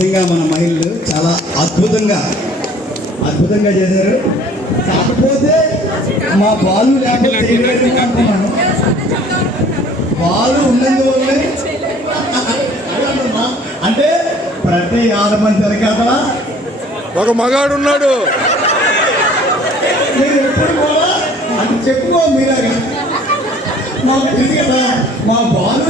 నిజంగా మన మహిళలు చాలా అద్భుతంగా చేశారు. కాకపోతే మా బాలు లేకపోతే బాలు ఉన్నందువల్లే అంటే ప్రతి ఆడమంది వెనకాల ఒక మగాడు ఉన్నాడు. మీరు ఎప్పుడు కూడా అది చెప్పుకో మీరాగా మాకు తెలుసు కదా, మా బాలు